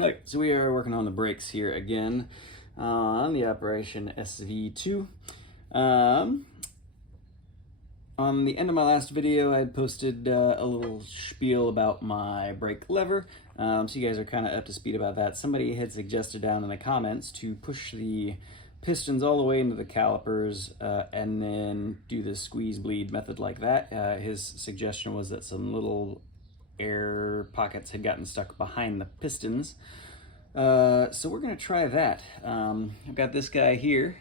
Okay, so we are working on the brakes here again on the Operation SV2. On the end of my last video, I had posted a little spiel about my brake lever, so you guys are kind of up to speed about that. Somebody had suggested down in the comments to push the pistons all the way into the calipers and then do the squeeze bleed method like that. His suggestion was that some little air pockets had gotten stuck behind the pistons. So we're going to try that. I've got this guy here.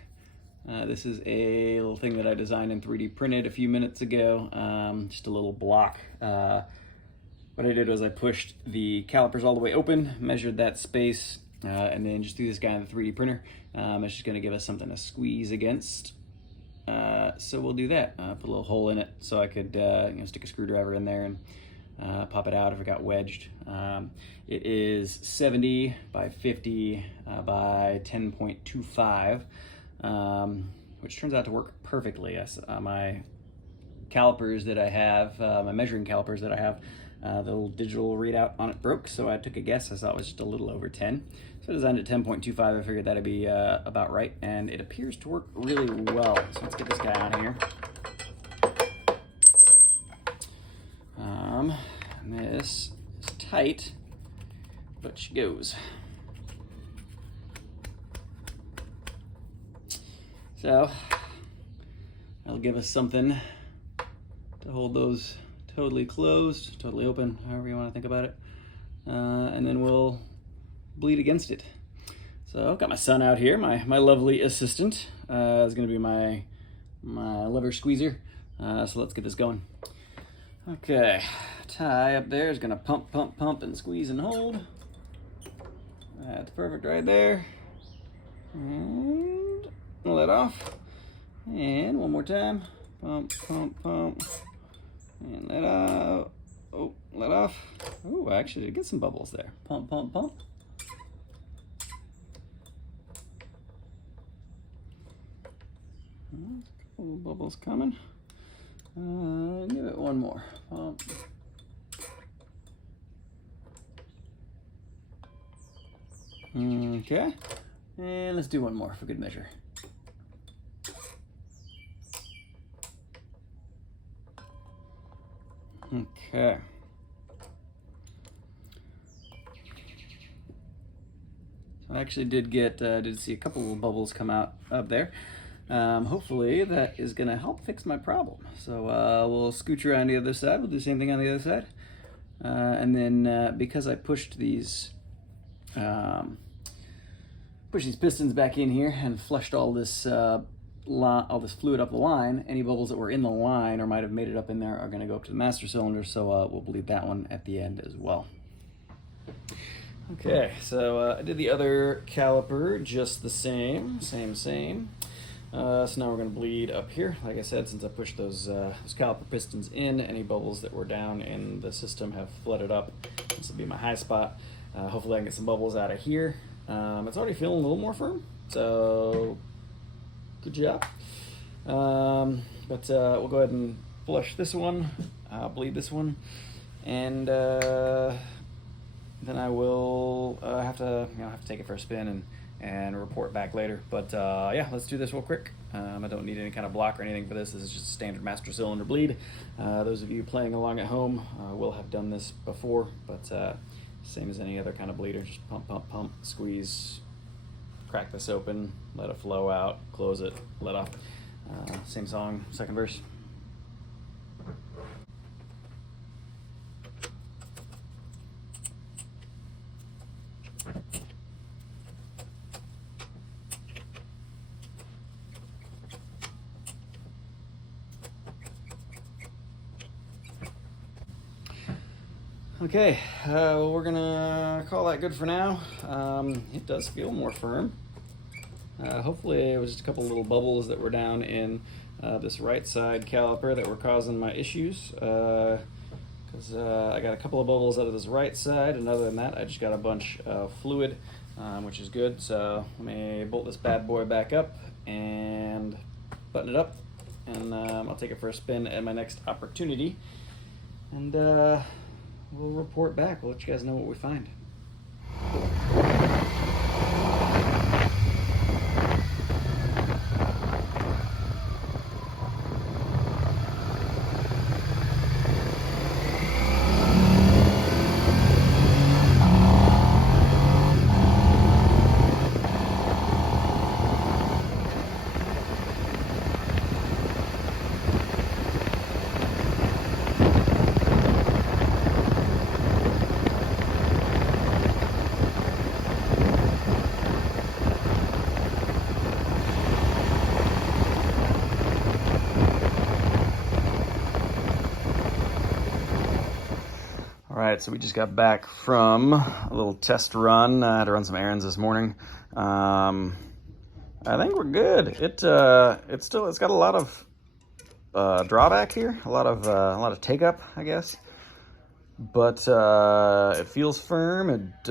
This is a little thing that I designed and 3D printed a few minutes ago, just a little block. What I did was I pushed the calipers all the way open, measured that space, and then just threw this guy in the 3D printer. It's just going to give us something to squeeze against. So we'll do that. Put a little hole in it so I could stick a screwdriver in there and pop it out if it got wedged. It is 70 by 50 by 10.25, which turns out to work perfectly. My calipers that I have, my measuring calipers that I have, the little digital readout on it broke, so I took a guess. I thought it was just a little over 10. So I designed it 10.25. I figured that'd be about right, and it appears to work really well. So let's get this guy on here. And this is tight, but she goes. So that'll give us something to hold those totally closed, totally open, however you want to think about it. And then we'll bleed against it. So I've got my son out here, my lovely assistant. Is going to be my lever squeezer. So let's get this going. Okay, tie up there is going to pump, pump, pump, and squeeze and hold. That's perfect right there. And let off. And one more time. Pump, pump, pump. And let out. Oh, let off. Oh, I actually did get some bubbles there. Pump, pump, pump. A couple of bubbles coming. Give it one more. Pump. Okay. And let's do one more for good measure. Okay. So I actually did see a couple of bubbles come out up there. Hopefully that is going to help fix my problem. So we'll scooch around the other side. We'll do the same thing on the other side. And then because I pushed these pistons back in here and flushed all this fluid up the line, any bubbles that were in the line or might have made it up in there are going to go up to the master cylinder, so we'll bleed that one at the end as well. Okay, so I did the other caliper just the same. So now we're going to bleed up here. Like I said, since I pushed those caliper pistons in, any bubbles that were down in the system have flooded up. This will be my high spot. Hopefully I can get some bubbles out of here. It's already feeling a little more firm, so good job. But we'll go ahead and flush this one, bleed this one, and then I will have to take it for a spin and report back later. But yeah, let's do this real quick. I don't need any kind of block or anything for this. This is just a standard master cylinder bleed. Those of you playing along at home will have done this before, but same as any other kind of bleeder. Just pump, pump, pump, squeeze, crack this open, let it flow out, close it, let off. Same song, second verse. Okay, well, we're gonna call that good for now. It does feel more firm. Hopefully it was just a couple little bubbles that were down in this right side caliper that were causing my issues, because I got a couple of bubbles out of this right side, and other than that I just got a bunch of fluid, which is good. So let me bolt this bad boy back up and button it up, and I'll take it for a spin at my next opportunity, and we'll report back. We'll let you guys know what we find. right, so we just got back from a little test run. I had to run some errands this morning. I think we're good. It's got a lot of drawback here, a lot of take-up, I guess. But it feels firm. It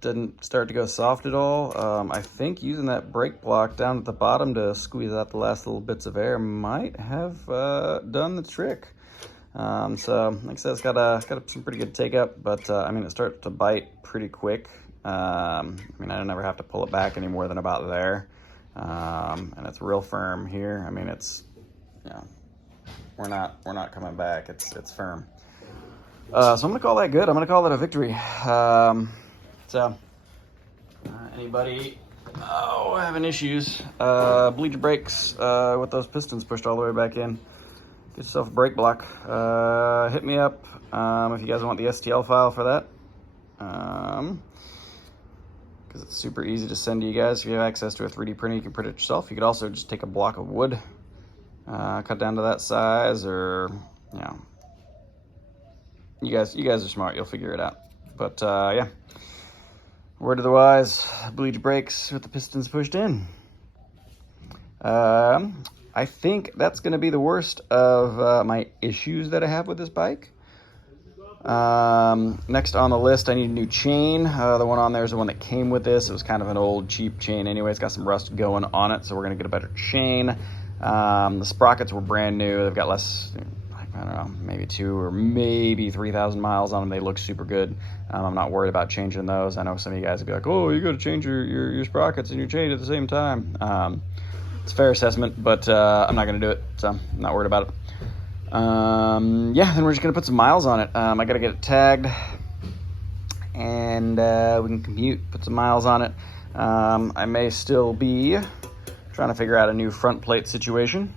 didn't start to go soft at all. I think using that brake block down at the bottom to squeeze out the last little bits of air might have done the trick. So like I said, it's got some pretty good take up, but I mean, it starts to bite pretty quick. I mean, I don't ever have to pull it back any more than about there. And it's real firm here. I mean, it's, you know, we're not coming back. It's firm. So I'm gonna call that good. I'm gonna call that a victory. Anybody having issues, bleed your brakes with those pistons pushed all the way back in. Get yourself a brake block. Hit me up if you guys want the STL file for that. Because it's super easy to send to you guys. If you have access to a 3D printer, you can print it yourself. You could also just take a block of wood, cut down to that size, or, you know, you guys are smart. You'll figure it out. But yeah, word of the wise, bleed your brakes with the pistons pushed in. I think that's going to be the worst of my issues that I have with this bike. Next on the list, I need a new chain. The one on there is the one that came with this. It was kind of an old, cheap chain anyway. It's got some rust going on it, so we're going to get a better chain. The sprockets were brand new. They've got less, I don't know, maybe 2 or maybe 3,000 miles on them. They look super good. I'm not worried about changing those. I know some of you guys would be like, oh, you got to change your sprockets and your chain at the same time. It's a fair assessment, but I'm not going to do it, so I'm not worried about it. Yeah, then we're just going to put some miles on it. I got to get it tagged, and we can put some miles on it. I may still be trying to figure out a new front plate situation.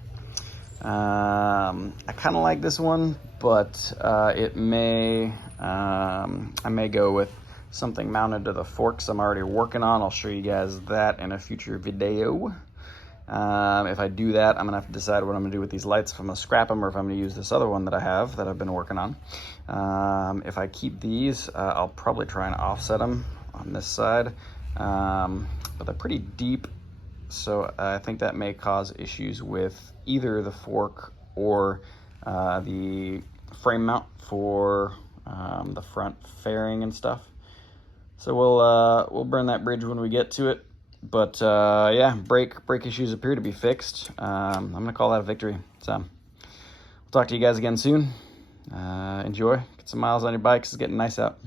I kind of like this one, but I may go with something mounted to the forks I'm already working on. I'll show you guys that in a future video. If I do that, I'm gonna have to decide what I'm gonna do with these lights, if I'm gonna scrap them or if I'm gonna use this other one that I have that I've been working on. If I keep these, I'll probably try and offset them on this side, but they're pretty deep, so I think that may cause issues with either the fork or the frame mount for the front fairing and stuff. So we'll burn that bridge when we get to it. But yeah, brake issues appear to be fixed. I'm gonna call that a victory. So we'll talk to you guys again soon. Enjoy. Get some miles on your bikes. It's getting nice out.